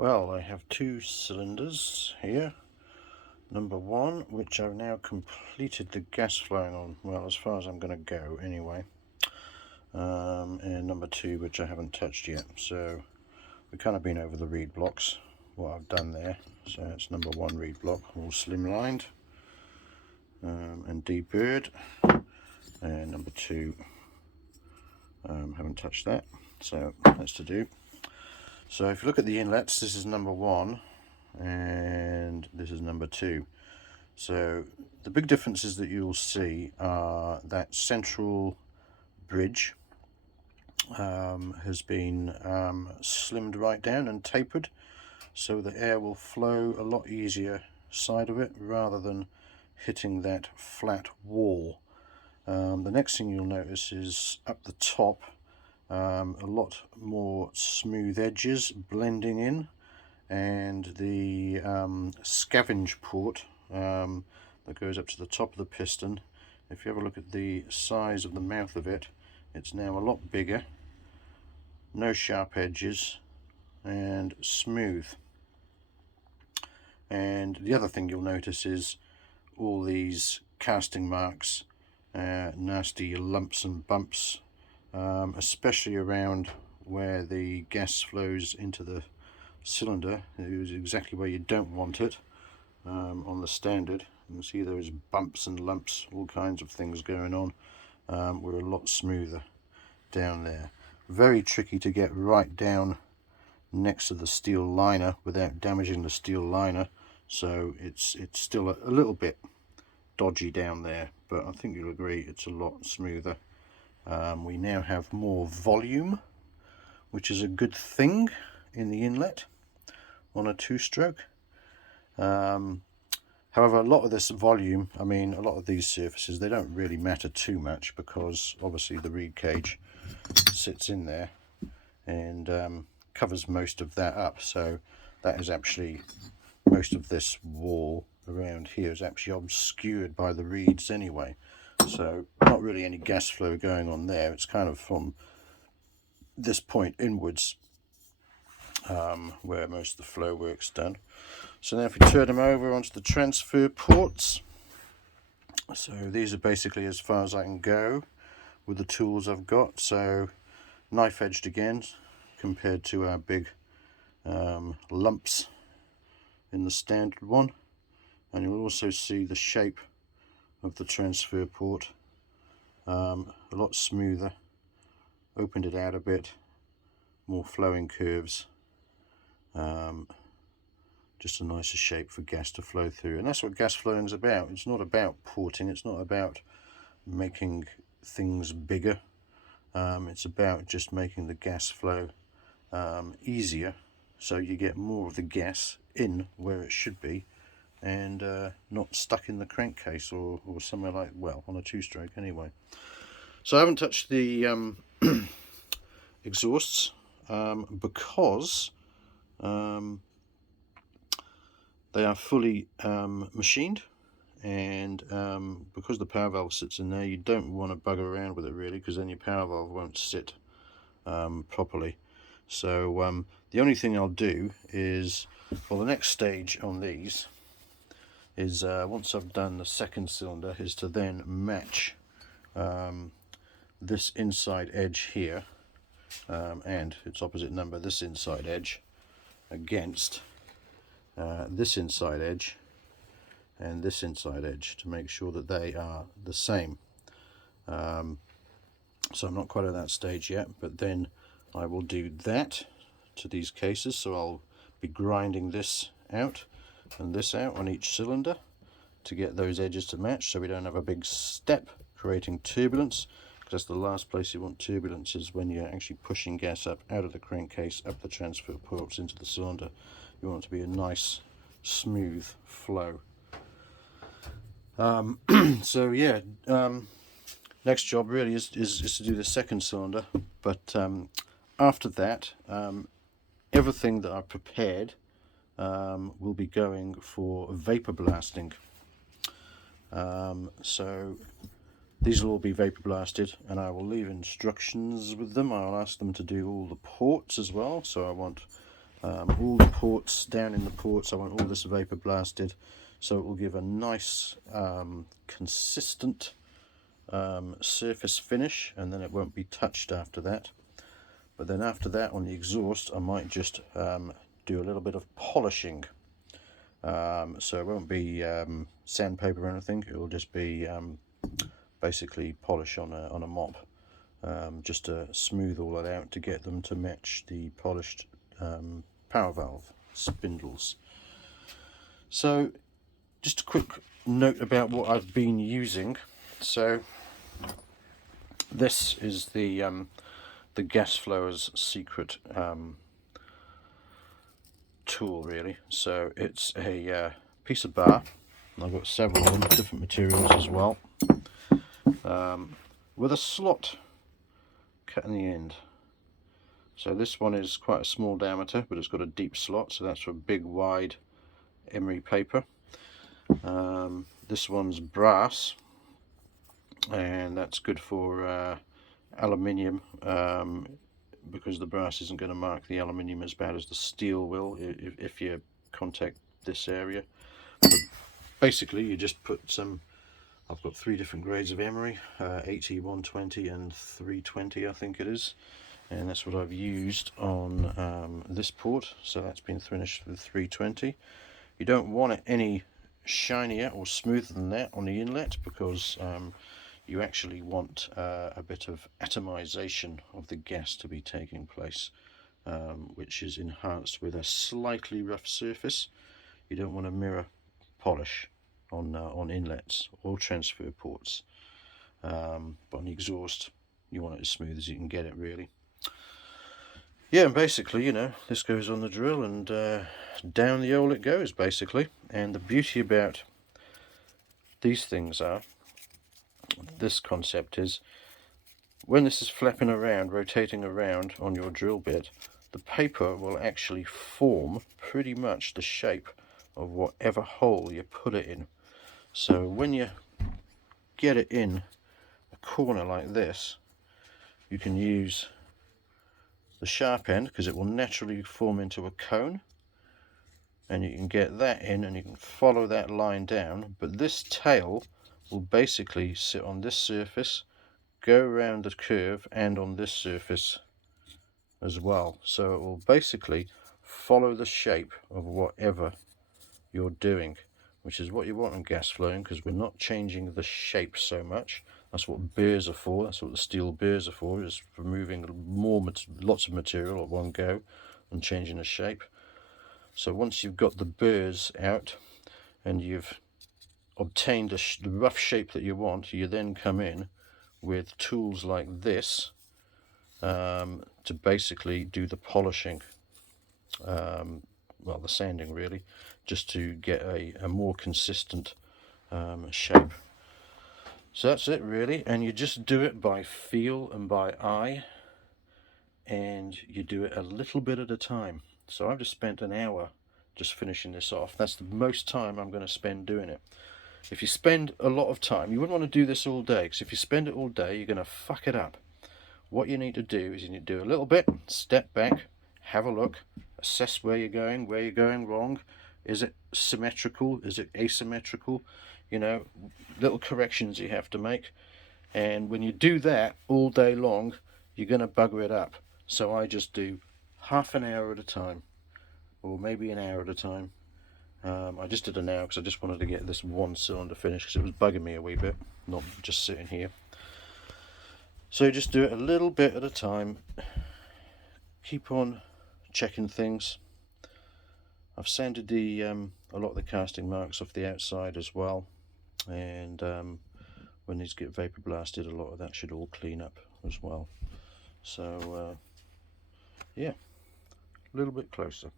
Well, I have two cylinders here. Number one, which I've now completed the gas flowing on, well, as far as I'm going to go anyway. And number two, which I haven't touched yet. So we've kind of been over the reed blocks, what I've done there. So it's number one reed block, all slimlined and deburred. And number two, haven't touched that, so that's to do. So if you look at the inlets, this is number one and this is number two. So the big differences that you'll see are that central bridge has been slimmed right down and tapered, so the air will flow a lot easier side of it rather than hitting that flat wall. The next thing you'll notice is up the top, a lot more smooth edges blending in, and the scavenge port that goes up to the top of the piston, if you have a look at the size of the mouth of it, it's now a lot bigger, no sharp edges and smooth. And the other thing you'll notice is all these casting marks, nasty lumps and bumps, especially around where the gas flows into the cylinder. It is exactly where you don't want it. On the standard, you can see those bumps and lumps, all kinds of things going on. We're a lot smoother down there. Very tricky to get right down next to the steel liner without damaging the steel liner, so it's still a little bit dodgy down there, but I think you'll agree it's a lot smoother. We now have more volume, which is a good thing in the inlet on a two-stroke. However, a lot of this volume, I mean, a lot of these surfaces, they don't really matter too much because obviously the reed cage sits in there and covers most of that up. So that is actually, most of this wall around here is actually obscured by the reeds anyway. So not really any gas flow going on there. It's kind of from this point inwards where most of the flow work's done. So now if we turn them over onto the transfer ports, so these are basically as far as I can go with the tools I've got. So knife edged again compared to our big lumps in the standard one, and you'll also see the shape of the transfer port, a lot smoother, opened it out a bit, more flowing curves, just a nicer shape for gas to flow through. And that's what gas flowing is about. It's not about porting, it's not about making things bigger, it's about just making the gas flow easier, so you get more of the gas in where it should be and not stuck in the crankcase or somewhere like, well, on a two-stroke anyway. So I haven't touched the exhausts because they are fully machined, and because the power valve sits in there, you don't want to bugger around with it really, because then your power valve won't sit properly. So the only thing I'll do is, well, the next stage on these is once I've done the second cylinder, is to then match this inside edge here and its opposite number, this inside edge, against this inside edge and this inside edge, to make sure that they are the same. So I'm not quite at that stage yet, but then I will do that to these cases. So I'll be grinding this out and this out on each cylinder to get those edges to match, so we don't have a big step creating turbulence, because that's the last place you want turbulence, is when you're actually pushing gas up out of the crankcase, up the transfer ports into the cylinder. You want it to be a nice smooth flow. So yeah, next job really is to do the second cylinder, but after that, everything that I've prepared will be going for vapor blasting. So these will all be vapor blasted, and I will leave instructions with them. I'll ask them to do all the ports as well. So I want all the ports, down in the ports I want all this vapor blasted, so it will give a nice consistent surface finish, and then it won't be touched after that. But then after that, on the exhaust, I might just do a little bit of polishing. So it won't be sandpaper or anything, it will just be basically polish on a mop, just to smooth all that out to get them to match the polished power valve spindles. So just a quick note about what I've been using. So this is the Gasflower's secret tool, really. So it's a piece of bar, and I've got several of them, different materials as well, with a slot cut in the end. So this one is quite a small diameter, but it's got a deep slot, so that's for big wide emery paper. This one's brass, and that's good for aluminium, because the brass isn't going to mark the aluminium as bad as the steel will if you contact this area. But basically you just put some, I've got 3 different grades of emery, 80, 120 and 320 I think it is, and that's what I've used on this port. So that's been finished with 320. You don't want it any shinier or smoother than that on the inlet, because you actually want a bit of atomization of the gas to be taking place, which is enhanced with a slightly rough surface. You don't want a mirror polish on inlets or transfer ports, but on the exhaust you want it as smooth as you can get it, really. Yeah, and basically, you know, this goes on the drill and down the hole it goes, basically. And the beauty about these things are, this concept is, when this is flapping around, rotating around on your drill bit, the paper will actually form pretty much the shape of whatever hole you put it in. So when you get it in a corner like this, you can use the sharp end, because it will naturally form into a cone, and you can get that in and you can follow that line down. But this tail will basically sit on this surface, go around the curve, and on this surface as well. So it will basically follow the shape of whatever you're doing, which is what you want on gas flowing, because we're not changing the shape so much. That's what burrs are for. That's what the steel burrs are for, is for moving lots of material at one go and changing the shape. So once you've got the burrs out and you've obtained the rough shape that you want, you then come in with tools like this to basically do the polishing, well, the sanding really, just to get a more consistent shape. So that's it really, and you just do it by feel and by eye, and you do it a little bit at a time. So I've just spent an hour just finishing this off. That's the most time I'm going to spend doing it. If you spend a lot of time, you wouldn't want to do this all day, because if you spend it all day you're going to fuck it up. What you need to do is you need to do a little bit, step back, have a look, assess where you're going wrong. Is it symmetrical? Is it asymmetrical? You know, little corrections you have to make. And when you do that all day long, you're going to bugger it up. So I just do half an hour at a time, or maybe an hour at a time. I just did an hour because I just wanted to get this one cylinder finished, because it was bugging me a wee bit, not just sitting here. So just do it a little bit at a time. Keep on checking things. I've sanded the a lot of the casting marks off the outside as well, and when these get vapor blasted, a lot of that should all clean up as well. So yeah, a little bit closer.